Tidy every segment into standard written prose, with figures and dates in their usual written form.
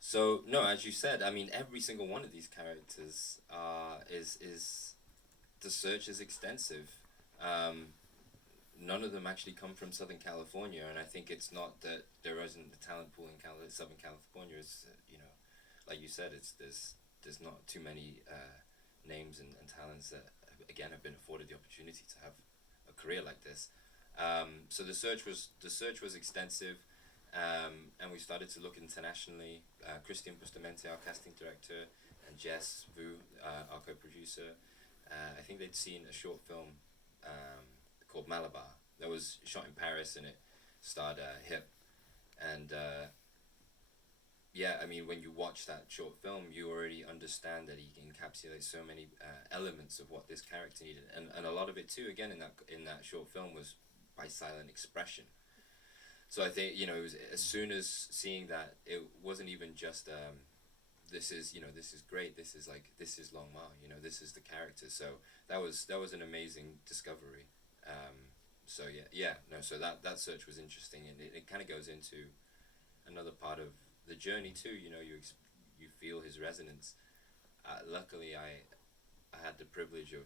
So no, as you said, I mean, every single one of these characters is the search is extensive. Um, None of them actually come from Southern California, and I think it's not that there isn't a talent pool in Southern California. It's like you said, it's there's not too many names and talents that again have been afforded the opportunity to have a career like this. So the search was extensive, and we started to look internationally. Christian Bustamante, our casting director, and Jess Vu, our co-producer, I think they'd seen a short film called Malabar that was shot in Paris, and it starred Hip. And yeah, I mean, when you watch that short film, you already understand that he encapsulates so many elements of what this character needed, and a lot of it too. Again, in that short film was by silent expression. So I think it was as soon as seeing that, it wasn't even just this is great. This is Long Ma. This is the character. So that was an amazing discovery. So yeah, no. So that search was interesting, and it kind of goes into another part of the journey too. You feel his resonance. Luckily, I had the privilege of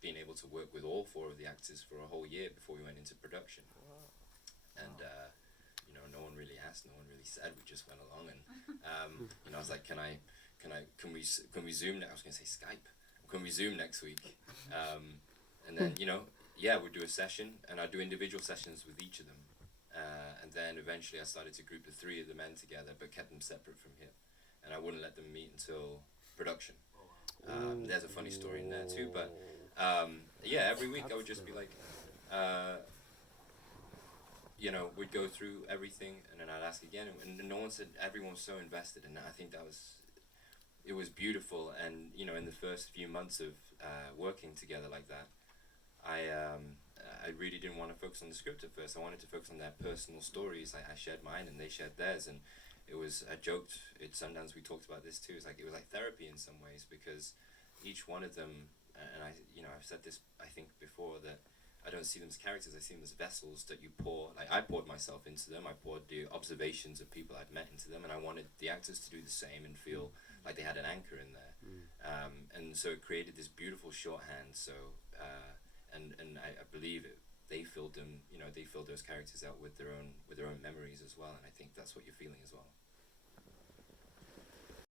being able to work with all four of the actors for a whole year before we went into production, and no one really asked, no one really said. We just went along, and I was like, can we Zoom? I was gonna say Skype. Can we Zoom next week? And then yeah, we'd do a session, and I'd do individual sessions with each of them. And then eventually I started to group the three of the men together, but kept them separate from Hip. And I wouldn't let them meet until production. There's a funny story in there too, but yeah, every week I would just be like, we'd go through everything, and then I'd ask again, and no one said. Everyone was so invested, and I think it was beautiful. And in the first few months of working together like that, I really didn't want to focus on the script at first. I wanted to focus on their personal stories. I shared mine, and they shared theirs, and I joked at Sundance. We talked about this too. It was like therapy in some ways, because each one of them, and I've said this I think before, that I don't see them as characters. I see them as vessels that you pour. Like, I poured myself into them. I poured the observations of people I'd met into them, and I wanted the actors to do the same and feel like they had an anchor in there. And so it created this beautiful shorthand. So and I believe they filled them. They filled those characters out with their own memories as well. And I think that's what you're feeling as well.